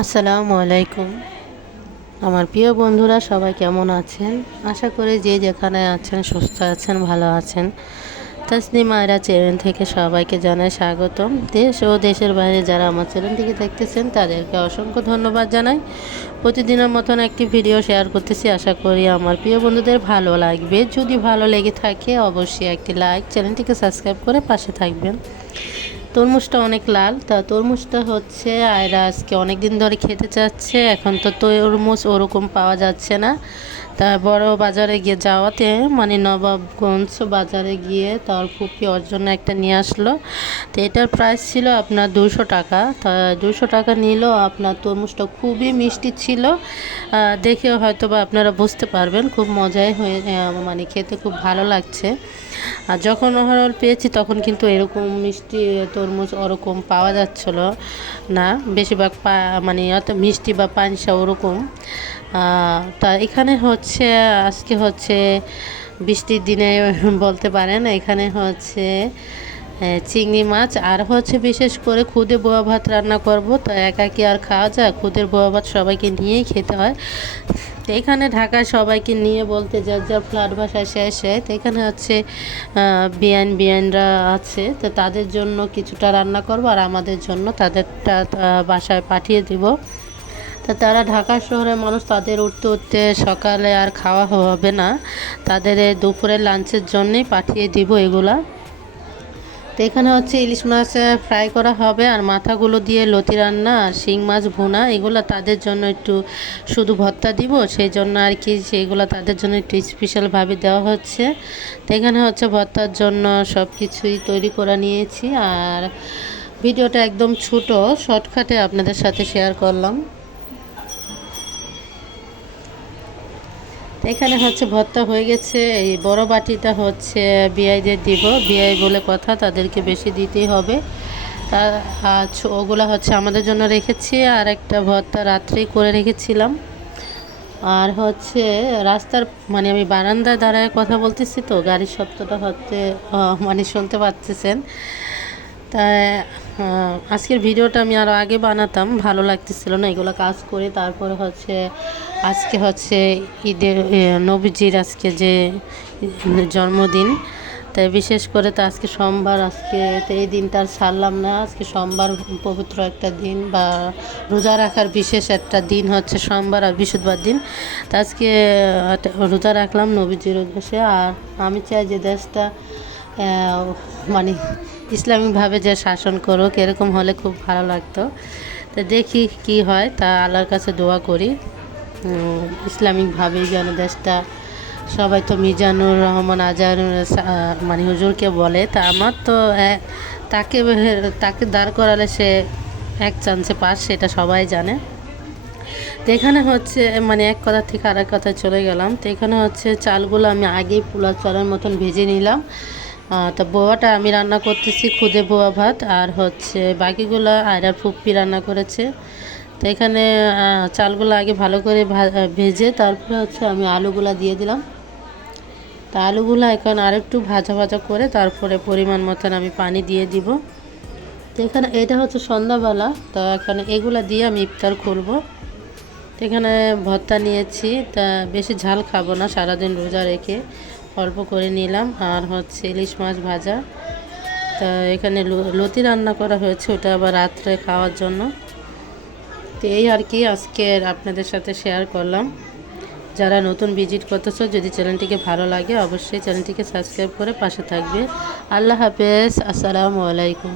আসসালামু আলাইকুম। আমার প্রিয় বন্ধুরা, সবাই কেমন আছেন? আশা করি যে যেখানে আছেন, সুস্থ আছেন, ভালো আছেন। তাসনিম আয়রা চ্যানেল থেকে সবাইকে জানাই স্বাগতম। দেশ ও দেশের বাইরে যারা আমার চ্যানেলটিকে দেখতেছেন, তাদেরকে অসংখ্য ধন্যবাদ জানাই। প্রতিদিনের মতন একটি ভিডিও শেয়ার করতেছি। আশা করি আমার প্রিয় বন্ধুদের ভালো লাগবে। যদি ভালো লেগে থাকে, অবশ্যই একটি লাইক, চ্যানেলটিকে সাবস্ক্রাইব করে পাশে থাকবেন। তরমুজটা অনেক লাল। তা তরমুজটা হচ্ছে আয়রা আজকে অনেক দিন ধরে খেতে চাচ্ছে। এখন তো তরমুজ ওরকম পাওয়া যাচ্ছে না। তা বড় বাজারে গিয়ে যাওয়াতে মানে নবাবগঞ্জ বাজারে গিয়ে তার ফুপি ওর জন্য একটা নিয়ে আসলো। তো এটার প্রাইস ছিল আপনার দুশো টাকা। তা দুশো টাকা নিল, আপনার তরমুজটা খুবই মিষ্টি ছিল। দেখেও হয়তো বা আপনারা বুঝতে পারবেন, খুব মজাই হয়ে মানে খেতে খুব ভালো লাগছে। আর যখন ওভারঅল পেয়েছি তখন কিন্তু এরকম মিষ্টি তরমুজ ওরকম পাওয়া যাচ্ছিল না, বেশিরভাগ পা মানে অত মিষ্টি বা পানসা ওরকম। তা এখানে হচ্ছে, আজকে হচ্ছে বৃষ্টির দিনে বলতে পারেন, এখানে হচ্ছে চিংড়ি মাছ আর হচ্ছে বিশেষ করে খুদে বোয়া ভাত রান্না করব। তো একা কি আর খাওয়া যায়? খুদের বোয়া ভাত সবাইকে নিয়েই খেতে হয়। তো এখানে ঢাকায় সবাইকে নিয়ে বলতে যার যার ফ্ল্যাট বাসায় শেষ হয় তো এখানে হচ্ছে বিয়ান বিয়ানরা আছে। তো তাদের জন্য কিছুটা রান্না করব আর আমাদের জন্য তাদেরটা বাসায় পাঠিয়ে দিব। তা তারা ঢাকা শহরের মানুষ, তাদের উঠতে উঠতে সকালে আর খাওয়া হবে না। তাদের দুপুরের লাঞ্চের জন্যেই পাঠিয়ে দিব এগুলা। তো এখানে হচ্ছে ইলিশ মাছ ফ্রাই করা হবে আর মাথাগুলো দিয়ে লতি রান্না আর শিং মাছ ভুনা, এগুলো তাদের জন্য একটু শুধু ভর্তা দিব, সেই জন্য আর কি সেইগুলো তাদের জন্য একটু স্পেশালভাবে দেওয়া হচ্ছে। তো এখানে হচ্ছে ভর্তার জন্য সব কিছুই তৈরি করে নিয়েছি আর ভিডিওটা একদম ছোট, শর্টকাটে আপনাদের সাথে শেয়ার করলাম। এখানে হচ্ছে ভর্তা হয়ে গেছে। এই বড় বাটিটা হচ্ছে বিআইদের দিব। বিআই বলে কথা, তাদেরকে বেশি দিতেই হবে। তা ওগুলা হচ্ছে আমাদের জন্য রেখেছি, আর একটা ভর্তা রাত্রেই করে রেখেছিলাম। আর হচ্ছে রাস্তার মানে আমি বারান্দায় দাঁড়ায় কথা বলতেছি তো, গাড়ির শব্দটা হচ্ছে মানে শুনতে পাচ্ছেন। তাই আজকের ভিডিওটা আমি আরও আগে বানাতাম, ভালো লাগতেছিল না, এগুলো কাজ করে তারপরে হচ্ছে, আজকে হচ্ছে ঈদের নবীজির আজকে যে জন্মদিন, তাই বিশেষ করে তো আজকে সোমবার, আজকে তো এই দিনটা আর ছাড়লাম না, আজকে সোমবার পবিত্র একটা দিন বা রোজা রাখার বিশেষ একটা দিন হচ্ছে সোমবার আর বৃহস্পতিবার দিন। তা আজকে রোজা রাখলাম নবীজির উদ্দেশ্যে, আর আমি চাই যে দেশটা মানে ইসলামিকভাবে যে শাসন করুক, এরকম হলে খুব ভালো লাগতো। তো দেখি কি হয়, তা আল্লাহর কাছে দোয়া করি। ইসলামিকভাবেই যেন দেশটা সবাই তো মিজানুর রহমান আজার মানে হুজুরকে বলে, তা আমার তো তাকে তাকে দাঁড় করালে সে এক চান্সে পাস, সেটা সবাই জানে। তো এখানে হচ্ছে মানে এক কথা থেকে আরেক কথায় চলে গেলাম। তো এখানে হচ্ছে চালগুলো আমি আগেই পোলা চালের মতন ভেজে নিলাম। তো বোয়াটা আমি রান্না করতেছি খুদে বোয়া ভাত আর হচ্ছে বাকিগুলো আয়রা ফুপ্পি রান্না করেছে। তো এখানে চালগুলো আগে ভালো করে ভেজে তারপরে হচ্ছে আমি আলুগুলো দিয়ে দিলাম। তা আলুগুলো এখন আরেকটু ভাজা ভাজা করে তারপরে পরিমাণ মতন আমি পানি দিয়ে দিব। তো এখানে এটা হচ্ছে সন্ধ্যাবেলা, তো এখানে এগুলো দিয়ে আমি ইফতার করব। তো এখানে ভর্তা নিয়েছি, তা বেশি ঝাল খাব না, সারাদিন রোজা রেখে। অল্প করে নিলাম আর হচ্ছে ইলিশ মাছ ভাজা। তা এখানে লতি রান্না করা হয়েছে, ওটা আবার রাত্রে খাওয়ার জন্য। তো এই আর কি, আজকে আপনাদের সাথে শেয়ার করলাম। যারা নতুন ভিজিট করতেছ, যদি চ্যানেলটিকে ভালো লাগে, অবশ্যই চ্যানেলটিকে সাবস্ক্রাইব করে পাশে থাকবে। আল্লাহ হাফেজ, আসসালামু আলাইকুম।